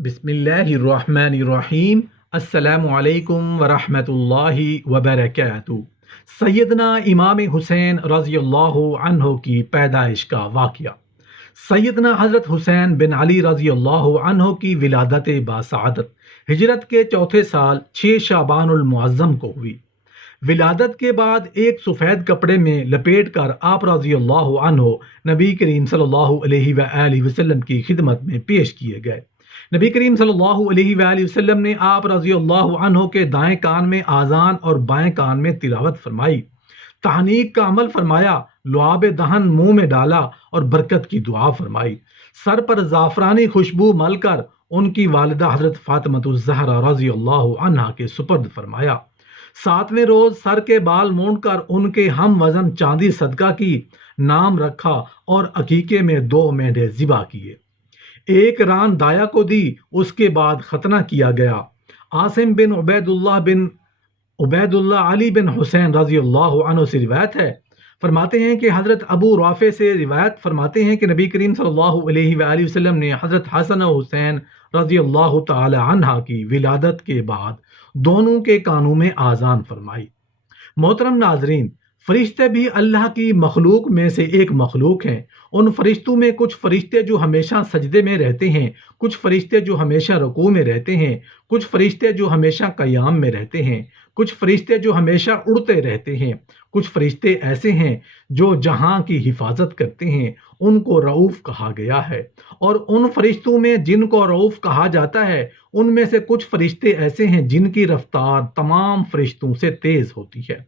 بسم اللہ الرحمن الرحیم۔ السلام علیکم ورحمۃ اللہ وبرکاتہ۔ سیدنا امام حسین رضی اللہ عنہ کی پیدائش کا واقعہ۔ سیدنا حضرت حسین بن علی رضی اللہ عنہ کی ولادت باسعادت ہجرت کے چوتھے سال 6 شعبان المعظم کو ہوئی۔ ولادت کے بعد ایک سفید کپڑے میں لپیٹ کر آپ رضی اللہ عنہ نبی کریم صلی اللہ علیہ وآلہ وسلم کی خدمت میں پیش کیے گئے۔ نبی کریم صلی اللہ علیہ وآلہ وسلم نے آپ رضی اللہ عنہ کے دائیں کان میں آذان اور بائیں کان میں تلاوت فرمائی، تحنیک کا عمل فرمایا، لعاب دہن منہ میں ڈالا اور برکت کی دعا فرمائی۔ سر پر زعفرانی خوشبو مل کر ان کی والدہ حضرت فاطمہ الزہرا رضی اللہ عنہا کے سپرد فرمایا۔ 7ویں روز سر کے بال مونڈ کر ان کے ہم وزن چاندی صدقہ کی، نام رکھا اور عقیقے میں 2 مینڈھے ذبح کیے۔ ایک ران دایا کو دی، اس کے بعد ختنہ کیا گیا۔ عاصم بن عبید اللہ علی بن حسین رضی اللہ عنہ سے روایت ہے، فرماتے ہیں کہ حضرت ابو رافع سے روایت فرماتے ہیں کہ نبی کریم صلی اللہ علیہ وآلہ وسلم نے حضرت حسن و حسین رضی اللہ تعالی عنہ کی ولادت کے بعد دونوں کے کانوں میں آذان فرمائی۔ محترم ناظرین، فرشتے بھی اللہ کی مخلوق میں سے ایک مخلوق ہیں۔ ان فرشتوں میں کچھ فرشتے جو ہمیشہ سجدے میں رہتے ہیں، کچھ فرشتے جو ہمیشہ رکوع میں رہتے ہیں، کچھ فرشتے جو ہمیشہ قیام میں رہتے ہیں، کچھ فرشتے جو ہمیشہ اڑتے رہتے ہیں، کچھ فرشتے ایسے ہیں جو جہاں کی حفاظت کرتے ہیں، ان کو رؤوف کہا گیا ہے۔ اور ان فرشتوں میں جن کو رؤوف کہا جاتا ہے، ان میں سے کچھ فرشتے ایسے ہیں جن کی رفتار تمام فرشتوں سے تیز ہوتی ہے۔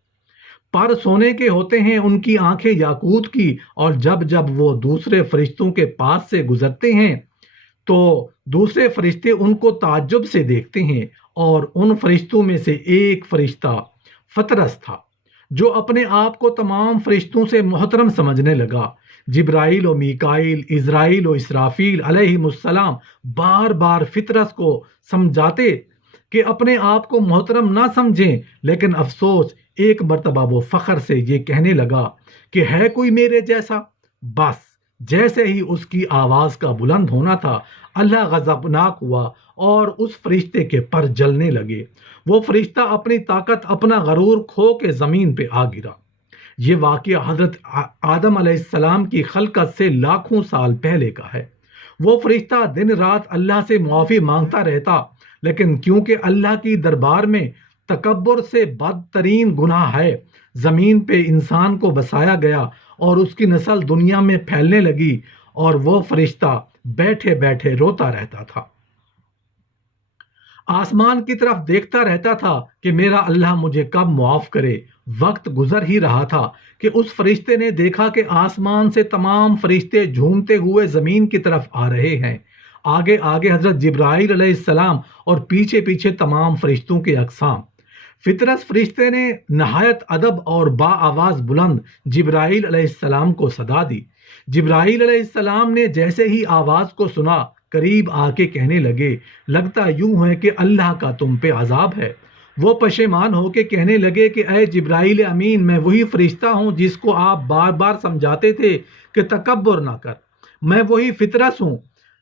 پر سونے کے ہوتے ہیں، ان کی آنکھیں یاقوت کی، اور جب جب وہ دوسرے فرشتوں کے پاس سے گزرتے ہیں تو دوسرے فرشتے ان کو تعجب سے دیکھتے ہیں۔ اور ان فرشتوں میں سے ایک فرشتہ فطرس تھا جو اپنے آپ کو تمام فرشتوں سے محترم سمجھنے لگا۔ جبرائیل و میکائیل، عزرائیل و اسرافیل علیہم السلام بار بار فطرس کو سمجھاتے کہ اپنے آپ کو محترم نہ سمجھیں، لیکن افسوس ایک مرتبہ وہ فخر سے یہ کہنے لگا کہ ہے کوئی میرے جیسا؟ بس جیسے ہی اس کی آواز کا بلند ہونا تھا، اللہ غضبناک ہوا اور اس فرشتے کے پر جلنے لگے۔ وہ فرشتہ اپنی طاقت، اپنا غرور کھو کے زمین پہ آ گرا۔ یہ واقعہ حضرت آدم علیہ السلام کی خلقت سے لاکھوں سال پہلے کا ہے۔ وہ فرشتہ دن رات اللہ سے معافی مانگتا رہتا، لیکن کیونکہ اللہ کی دربار میں تکبر سے بدترین گناہ ہے، زمین پہ انسان کو بسایا گیا اور اس کی نسل دنیا میں پھیلنے لگی، اور وہ فرشتہ بیٹھے بیٹھے روتا رہتا تھا، آسمان کی طرف دیکھتا رہتا تھا کہ میرا اللہ مجھے کب معاف کرے۔ وقت گزر ہی رہا تھا کہ اس فرشتے نے دیکھا کہ آسمان سے تمام فرشتے جھومتے ہوئے زمین کی طرف آ رہے ہیں، آگے آگے حضرت جبرائیل علیہ السلام اور پیچھے پیچھے تمام فرشتوں کے اقسام۔ فطرس فرشتے نے نہایت ادب اور با آواز بلند جبرائیل علیہ السلام کو صدا دی۔ جبرائیل علیہ السلام نے جیسے ہی آواز کو سنا، قریب آ کے کہنے لگے، لگتا یوں ہے کہ اللہ کا تم پہ عذاب ہے۔ وہ پشیمان ہو کے کہنے لگے کہ اے جبرائیل امین، میں وہی فرشتہ ہوں جس کو آپ بار بار سمجھاتے تھے کہ تکبر نہ کر، میں وہی فطرس ہوں۔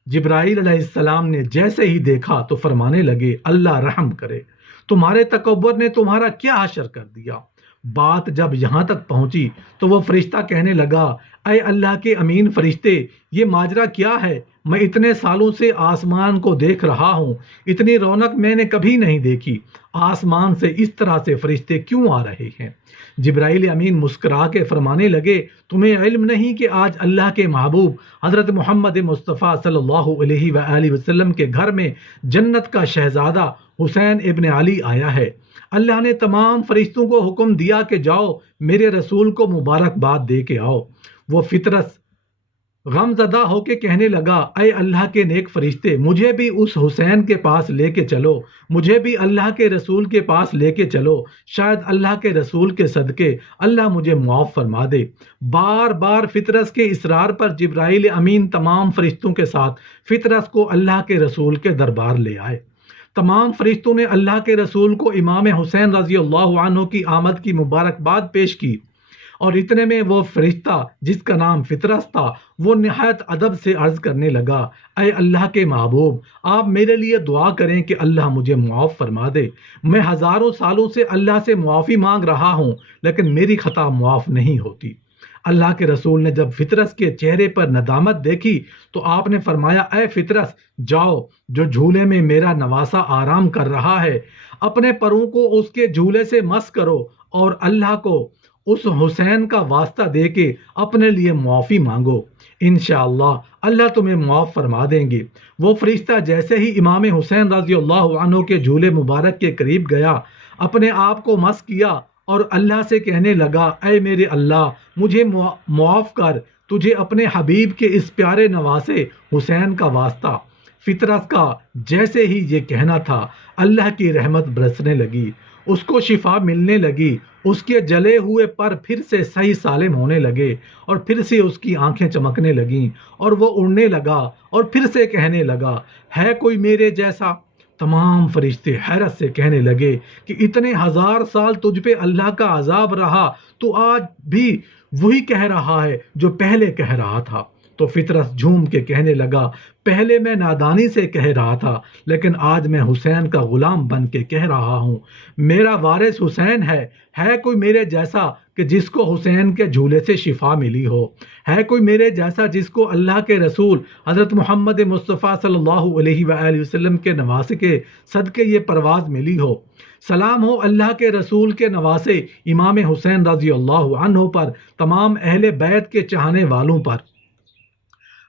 جبرائیل علیہ السلام نے جیسے ہی دیکھا تو فرمانے لگے، اللہ رحم کرے، تمہارے تکبر نے تمہارا کیا حشر کر دیا۔ بات جب یہاں تک پہنچی تو وہ فرشتہ کہنے لگا، اے اللہ کے امین فرشتے، یہ ماجرا کیا ہے؟ میں اتنے سالوں سے آسمان کو دیکھ رہا ہوں، اتنی رونق میں نے کبھی نہیں دیکھی، آسمان سے اس طرح سے فرشتے کیوں آ رہے ہیں؟ جبرائیل امین مسکرا کے فرمانے لگے، تمہیں علم نہیں کہ آج اللہ کے محبوب حضرت محمد مصطفیٰ صلی اللہ علیہ وآلہ وسلم کے گھر میں جنت کا شہزادہ حسین ابن علی آیا ہے۔ اللہ نے تمام فرشتوں کو حکم دیا کہ جاؤ میرے رسول کو مبارکباد دے کے آؤ۔ وہ فطرس غم زدہ ہو کے کہنے لگا، اے اللہ کے نیک فرشتے، مجھے بھی اس حسین کے پاس لے کے چلو، مجھے بھی اللہ کے رسول کے پاس لے کے چلو، شاید اللہ کے رسول کے صدقے اللہ مجھے معاف فرما دے۔ بار بار فطرس کے اصرار پر جبرائیل امین تمام فرشتوں کے ساتھ فطرس کو اللہ کے رسول کے دربار لے آئے۔ تمام فرشتوں نے اللہ کے رسول کو امام حسین رضی اللہ عنہ کی آمد کی مبارکباد پیش کی اور اتنے میں وہ فرشتہ جس کا نام فطرس تھا وہ نہایت ادب سے عرض کرنے لگا، اے اللہ کے محبوب، آپ میرے لیے دعا کریں کہ اللہ مجھے معاف فرما دے۔ میں ہزاروں سالوں سے اللہ سے معافی مانگ رہا ہوں لیکن میری خطا معاف نہیں ہوتی۔ اللہ کے رسول نے جب فطرس کے چہرے پر ندامت دیکھی تو آپ نے فرمایا، اے فطرس، جاؤ، جو جھولے میں میرا نواسا آرام کر رہا ہے اپنے پروں کو اس کے جھولے سے مس کرو اور اللہ کو اس حسین کا واسطہ دے کے اپنے لیے معافی مانگو، انشاءاللہ اللہ تمہیں معاف فرما دیں گے۔ وہ فرشتہ جیسے ہی امام حسین رضی اللہ عنہ کے جھولے مبارک کے قریب گیا، اپنے آپ کو مس کیا اور اللہ سے کہنے لگا، اے میرے اللہ، مجھے معاف کر، تجھے اپنے حبیب کے اس پیارے نواسے حسین کا واسطہ۔ فطرت کا جیسے ہی یہ کہنا تھا، اللہ کی رحمت برسنے لگی، اس کو شفا ملنے لگی، اس کے جلے ہوئے پر پھر سے صحیح سالم ہونے لگے اور پھر سے اس کی آنکھیں چمکنے لگیں اور وہ اڑنے لگا اور پھر سے کہنے لگا، ہے کوئی میرے جیسا؟ تمام فرشتے حیرت سے کہنے لگے کہ اتنے ہزار سال تجھ پہ اللہ کا عذاب رہا، تو آج بھی وہی کہہ رہا ہے جو پہلے کہہ رہا تھا۔ تو فطرت جھوم کے کہنے لگا، پہلے میں نادانی سے کہہ رہا تھا لیکن آج میں حسین کا غلام بن کے کہہ رہا ہوں، میرا وارث حسین ہے کوئی میرے جیسا کہ جس کو حسین کے جھولے سے شفا ملی ہو؟ ہے کوئی میرے جیسا جس کو اللہ کے رسول حضرت محمد مصطفیٰ صلی اللہ علیہ وآلہ وسلم کے نواسے کے صدقے یہ پرواز ملی ہو؟ سلام ہو اللہ کے رسول کے نواسے امام حسین رضی اللہ عنہ پر، تمام اہل بیت کے چاہنے والوں پر۔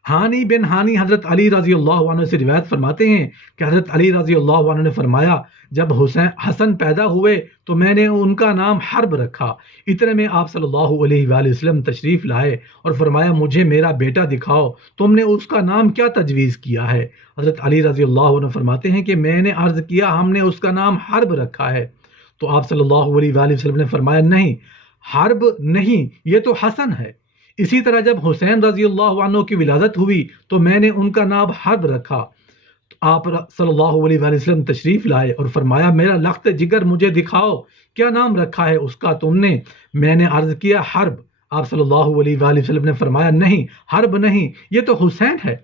ہانی بن ہانی حضرت علی رضی اللہ عنہ سے روایت فرماتے ہیں کہ حضرت علی رضی اللہ عنہ نے فرمایا، جب حسن پیدا ہوئے تو میں نے ان کا نام حرب رکھا۔ اتنے میں آپ صلی اللہ علیہ وآلہ وسلم تشریف لائے اور فرمایا، مجھے میرا بیٹا دکھاؤ، تم نے اس کا نام کیا تجویز کیا ہے؟ حضرت علی رضی اللہ عنہ فرماتے ہیں کہ میں نے عرض کیا، ہم نے اس کا نام حرب رکھا ہے۔ تو آپ صلی اللہ علیہ وآلہ وسلم نے فرمایا، نہیں، حرب نہیں، یہ تو حسن ہے۔ اسی طرح جب حسین رضی اللہ عنہ کی ولادت ہوئی تو میں نے ان کا نام حرب رکھا۔ آپ صلی اللہ علیہ وآلہ وسلم تشریف لائے اور فرمایا، میرا لخت جگر مجھے دکھاؤ، کیا نام رکھا ہے اس کا تم نے؟ میں نے عرض کیا، حرب۔ آپ صلی اللہ علیہ وآلہ وسلم نے فرمایا، نہیں، حرب نہیں، یہ تو حسین ہے۔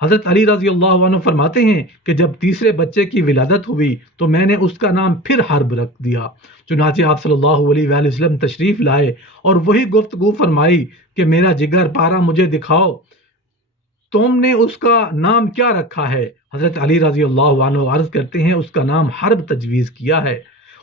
حضرت علی رضی اللہ عنہ فرماتے ہیں کہ جب تیسرے بچے کی ولادت ہوئی تو میں نے اس کا نام پھر حرب رکھ دیا۔ چنانچہ آپ صلی اللہ علیہ وآلہ وسلم تشریف لائے اور وہی گفتگو فرمائی کہ میرا جگر پارا مجھے دکھاؤ، تم نے اس کا نام کیا رکھا ہے؟ حضرت علی رضی اللہ عنہ عرض کرتے ہیں، اس کا نام حرب تجویز کیا ہے۔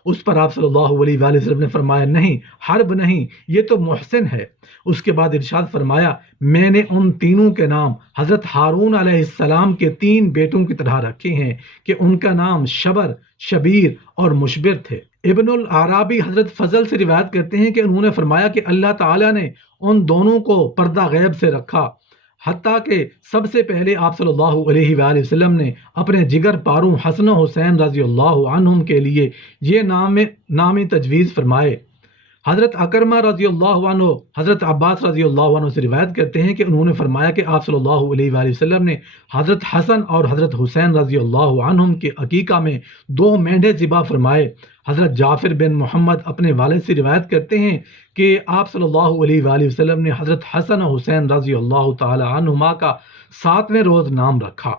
اس پر آپ صلی اللہ علیہ وآلہ وسلم نے فرمایا، نہیں، حرب نہیں، یہ تو محسن ہے۔ اس کے بعد ارشاد فرمایا، میں نے ان تینوں کے نام حضرت ہارون علیہ السلام کے 3 بیٹوں کی طرح رکھے ہیں کہ ان کا نام شبر، شبیر اور مشبر تھے۔ ابن العرابی حضرت فضل سے روایت کرتے ہیں کہ انہوں نے فرمایا کہ اللہ تعالیٰ نے ان دونوں کو پردہ غیب سے رکھا، حتیٰ کہ سب سے پہلے آپ صلی اللہ علیہ وآلہ وسلم نے اپنے جگر پاروں حسن و حسین رضی اللہ عنہم کے لیے یہ نامی تجویز فرمائے۔ حضرت اکرمہ رضی اللہ عنہ حضرت عباس رضی اللہ عنہ سے روایت کرتے ہیں کہ انہوں نے فرمایا کہ آپ صلی اللہ علیہ وآلہ وسلم نے حضرت حسن اور حضرت حسین رضی اللہ عنہم کے عقیقہ میں 2 مینڈھے ذبح فرمائے۔ حضرت جعفر بن محمد اپنے والد سے روایت کرتے ہیں کہ آپ صلی اللہ علیہ وآلہ وسلم نے حضرت حسن و حسین رضی اللہ تعالی عنہما کا 7ویں روز نام رکھا۔